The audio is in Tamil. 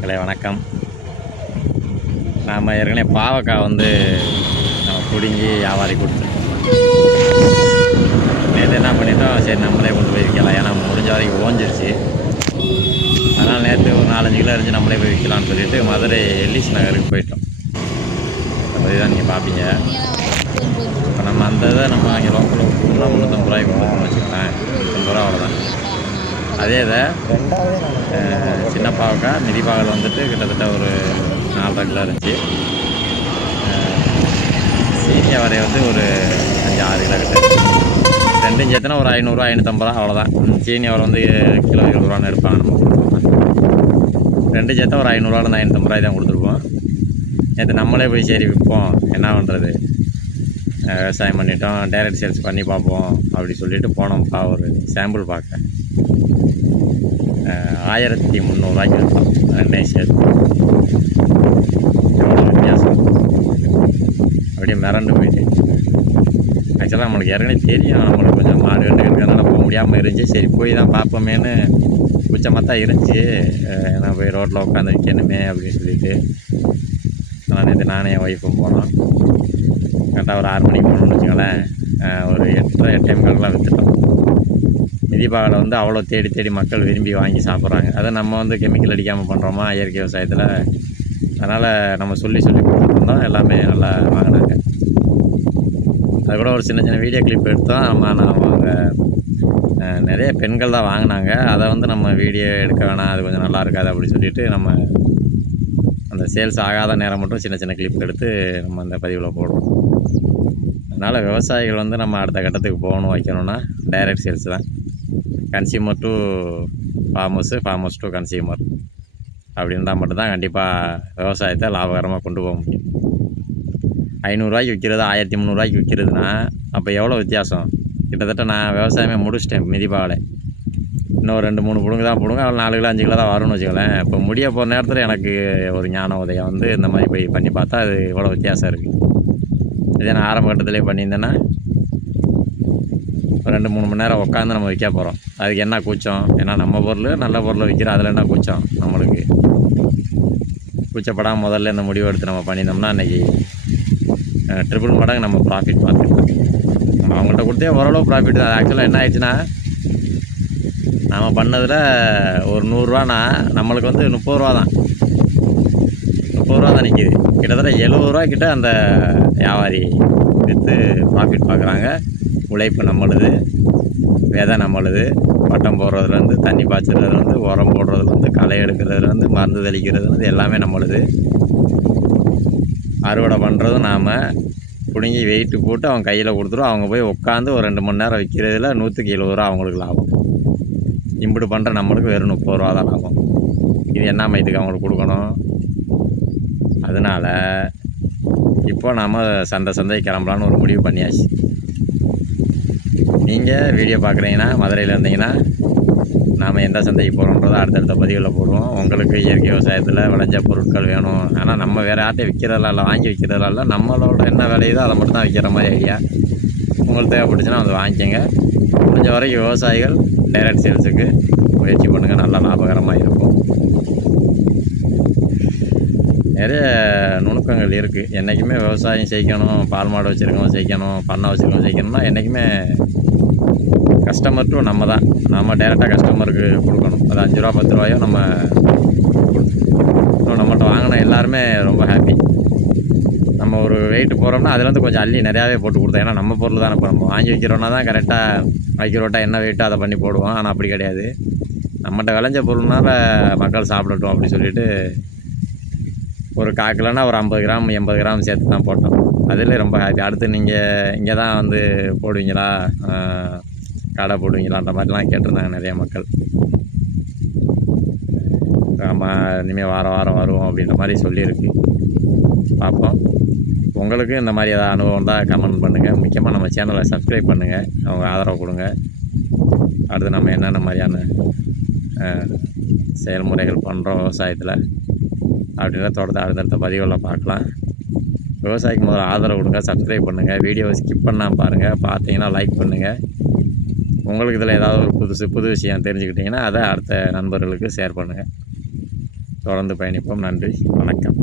மக்களே வணக்கம். நாம் ஏற்கனவே பாவக்காய் நம்ம பிடுங்கி வியாபாரி கொடுத்துருக்கோம். நேற்று என்ன பண்ணிட்டோம், சரி நம்மளே கொண்டு போய் விற்கலாம், ஏன்னா முடிஞ்ச வரைக்கும் ஓஞ்சிருச்சு. அதனால் நேற்று ஒரு 4-5 கிலோ இருந்துச்சு, நம்மளே போய் விற்கலான்னு சொல்லிட்டு மதுரை எல்லிஸ் நகருக்கு போயிட்டோம். அதை தான் நீங்கள் பார்ப்பீங்க. இப்போ நம்ம அந்த இதை நம்ம இங்கே லோக்கலில் கொடுத்தோம்னா 350 ரூபாய்க்கு கொடுக்கணும்னு வச்சுக்கோங்களேன். 50 ரூபா அவ்வளோதான். அதே இதை சின்ன பாவக்காய் மிதிப்பாகல் கிட்டத்தட்ட ஒரு 4.5 கிலோ இருந்துச்சு. சீனி அவரை ஒரு 5-6 கிலோ கிட்ட, ரெண்டும் சேர்த்துனா ஒரு 500 ரூபா 550 ரூபா அவ்வளோதான். சீனி அவரை கிலோ 20 ரூபான்னு எடுப்பாங்க. நம்ம கொடுத்துருவோம். ரெண்டு சேர்த்தா ஒரு 500 ரூபாலேருந்து 550 ரூபாய் தான் கொடுத்துருப்போம். நேற்று நம்மளே போய் சரி விற்போம், என்ன பண்ணுறது, விவசாயம் பண்ணிட்டோம், டைரக்ட் சேல்ஸ் பண்ணி பார்ப்போம் அப்படி சொல்லிட்டு போனோம்ப்பா. ஒரு சாம்பிள் பார்க்க 1300 ரூபாய்க்கு விற்போம். ரெண்டையும் சேர்த்து எவ்வளோ வித்தியாசம், அப்படியே மிரண்டு போயிட்டு. ஆக்சுவலாக நம்மளுக்கு ஏற்கனவே தெரியும், நம்மளுக்கு கொஞ்சம் மாடு இருக்கிறதுனால போக முடியாமல் இருந்துச்சு. சரி போய் தான் பார்ப்போமேனு உச்சமாக தான் இருந்துச்சு. நான் போய் ரோட்டில் உட்காந்து விற்கணுமே அப்படின்னு சொல்லிட்டு நான் நேற்று நானே என் ஒய்ஃபும் போனோம். கரெக்டாக ஒரு 6 மணிக்கு போகணுன்னு வச்சுக்கோங்களேன். ஒரு 8:30-8:45 விற்றுட்டோம். மிதிப்பாகலை அவ்வளோ தேடி தேடி மக்கள் விரும்பி வாங்கி சாப்பிட்றாங்க. அதை நம்ம கெமிக்கல் அடிக்காமல் பண்ணுறோமா இயற்கை விவசாயத்தில். அதனால் நம்ம சொல்லி கொடுத்துருந்தோம், எல்லாமே நல்லா வாங்கினாங்க. அது கூட ஒரு சின்ன சின்ன வீடியோ கிளிப் எடுத்தோம். அவங்க நிறைய பெண்கள் தான் வாங்கினாங்க. அதை நம்ம வீடியோ எடுக்க வேணாம், அது கொஞ்சம் நல்லா இருக்காது அப்படின்னு சொல்லிட்டு நம்ம அந்த சேல்ஸ் ஆகாத நேரம் மட்டும் சின்ன சின்ன கிளிப் எடுத்து நம்ம அந்த பதிவில் போடுவோம். அதனால் விவசாயிகள் நம்ம அடுத்த கட்டத்துக்கு போகணும், வைக்கணும்னா டைரக்ட் சேல்ஸ் தான். Consumer to farmers, farmers to consumer அப்படின்றால் மட்டும்தான் கண்டிப்பாக விவசாயத்தை லாபகரமாக கொண்டு போக முடியும். 500 ரூபாய்க்கு விற்கிறது 1300 ரூபாய்க்கு விற்கிறதுனா அப்போ எவ்வளோ வித்தியாசம். கிட்டத்தட்ட நான் விவசாயமே முடிச்சிட்டேன். மிதிப்பாகலை இன்னும் 2-3 புடுங்க தான் புடுங்க, அவ்வளோ 4 கிலோ 5 கிலோ தான் வரும்னு வச்சுக்கலேன். இப்போ முடிய போகிற நேரத்தில் எனக்கு ஒரு ஞான உதயம் இந்த மாதிரி போய் பண்ணி பார்த்தா அது இவ்வளோ வித்தியாசம் இருக்குது. இதே நான் ஆரம்ப கட்டத்திலே பண்ணியிருந்தேன்னா ஒரு 2-3 மணி நேரம் உட்காந்து நம்ம விற்க போகிறோம். அதுக்கு என்ன கூச்சம், ஏன்னா நம்ம பொருள் நல்ல பொருளை விற்கிறோம், அதில் என்ன கூச்சம். நம்மளுக்கு கூச்சப்படாமல் முதல்ல இந்த முடிவு எடுத்து நம்ம பண்ணியிருந்தோம்னா அன்றைக்கி ட்ரிபிள் மடங்கு நம்ம ப்ராஃபிட் பார்த்துக்கலாம். நம்ம அவங்கள்ட்ட கொடுத்தே ஓரளவு ப்ராஃபிட் தான். ஆக்சுவலாக என்ன ஆயிடுச்சுன்னா, நாம் பண்ணதில் ஒரு 100 ரூபானா நம்மளுக்கு 30 ரூபா தான். 30 ரூபா தான் நிற்கிது. கிட்டத்தட்ட 70 ரூபாய்க்கிட்ட அந்த வியாபாரி விற்று ப்ராஃபிட் பார்க்குறாங்க. உழைப்பு நம்மளுது, விதை நம்மளுது, பட்டம் போடுறதுலேருந்து, தண்ணி பாய்ச்சறதுலேருந்து, உரம் போடுறதுலேருந்து, களை எடுக்கிறதுலேருந்து, மருந்து தெளிக்கிறதுலேருந்து எல்லாமே நம்மளுது. அறுவடை பண்ணுறதும் நாம் பிடுங்கி வெயிட்டு போட்டு அவங்க கையில் கொடுத்துருவோம். அவங்க போய் உட்காந்து ஒரு 2 மணி நேரம் விற்கிறதுல 170 ரூபா அவங்களுக்கு லாபம். இம்புட்டு பண்ணுற நம்மளுக்கு வெறும் 30 ரூபா தான் லாபம். இது என்ன மையத்துக்கு அவங்களுக்கு கொடுக்கணும். அதனால் இப்போ நாம் சந்தைக்கு கிளம்பலான்னு ஒரு முடிவு பண்ணியாச்சு. நீங்கள் வீடியோ பார்க்குறீங்கன்னா மதுரையில் இருந்தீங்கன்னா நாம் எந்த சந்தைக்கு போகிறோன்றதை அடுத்தடுத்த பதிவில் போடுவோம். உங்களுக்கு இயற்கை விவசாயத்தில் விளைஞ்ச பொருட்கள் வேணும், ஆனால் நம்ம வேறு யார்ட்டையும் விற்கிறதெல்லாம் இல்லை, வாங்கி விற்கிறதெல்லாம் இல்லை, நம்மளோட என்ன விலையுதோ அதை மட்டும் தான் விற்கிற மாதிரி ஐடியா. உங்களுக்கு தேவைப்பட்டுச்சுன்னா வந்து வாங்கிக்கோங்க. முடிஞ்ச வரைக்கும் விவசாயிகள் டைரக்ட் சேல்ஸுக்கு முயற்சி பண்ணுங்கள், நல்லா லாபகரமாக இருக்கும். நிறைய நுணுக்கங்கள் இருக்குது. என்றைக்குமே விவசாயம் செய்யணும், பால் மாடு வச்சுருக்கோம் செய்யணும், பண்ணை வச்சுருக்கோம் செய்யணும்னா என்றைக்குமே கஸ்டமர் டு நம்ம தான். நம்ம டைரெக்டாக கஸ்டமருக்கு கொடுக்கணும். அது 5 ரூபா 10 ரூபாயோ நம்ம கொடுக்கணும். நம்மகிட்ட வாங்கின எல்லாருமே ரொம்ப ஹாப்பி. நம்ம ஒரு வெயிட் போகிறோம்னா அதுலேருந்து கொஞ்சம் அள்ளி நிறையாவே போட்டு கொடுத்தோம். ஏன்னா நம்ம பொருள் தானே. இப்போ நம்ம வாங்கி வைக்கிறோன்னா தான் கரெக்டாக வைக்கிறோட்டா என்ன வெயிட்டோ அதை பண்ணி போடுவோம். ஆனால் அப்படி கிடையாது. நம்மகிட்ட விளைஞ்ச பொருள்னால மக்கள் சாப்பிடட்டும் அப்படி சொல்லிவிட்டு ஒரு 1/4 கிலோனா ஒரு 50 கிராம் 80 கிராம் சேர்த்து தான் போட்டோம். அதில் ரொம்ப ஹாப்பி. அடுத்து நீங்கள் இங்கே தான் போடுவீங்களா, கடை போடுவீங்களான்ற மாதிரிலாம் கேட்டிருந்தாங்க நிறைய மக்கள். ஆமாம், இனிமேல் வாரம் வாரம் வருவோம் அப்படின்ற மாதிரி சொல்லியிருக்கு. பார்ப்போம். உங்களுக்கு இந்த மாதிரி ஏதாவது அனுபவம் தான் கமெண்ட் பண்ணுங்கள். முக்கியமாக நம்ம சேனலை சப்ஸ்கிரைப் பண்ணுங்கள், அவங்க ஆதரவு கொடுங்க. அடுத்து நம்ம என்னென்ன மாதிரியான செயல்முறைகள் பண்ணுறோம் விவசாயத்தில் அப்படின்றத தொடர்ந்து அடுத்தடுத்த பதிவுகளில் பார்க்கலாம். விவசாயிக்கு முதல்ல ஆதரவு கொடுங்க, சப்ஸ்கிரைப் பண்ணுங்கள், வீடியோவை ஸ்கிப் பண்ணாமல் பாருங்கள், பார்த்தீங்கன்னா லைக் பண்ணுங்கள். உங்களுக்கு இதில் ஏதாவது ஒரு புது விஷயம் தெரிஞ்சுக்கிட்டிங்கன்னா அதை அடுத்த நண்பர்களுக்கு ஷேர் பண்ணுங்கள். தொடர்ந்து பயணிப்போம். நன்றி, வணக்கம்.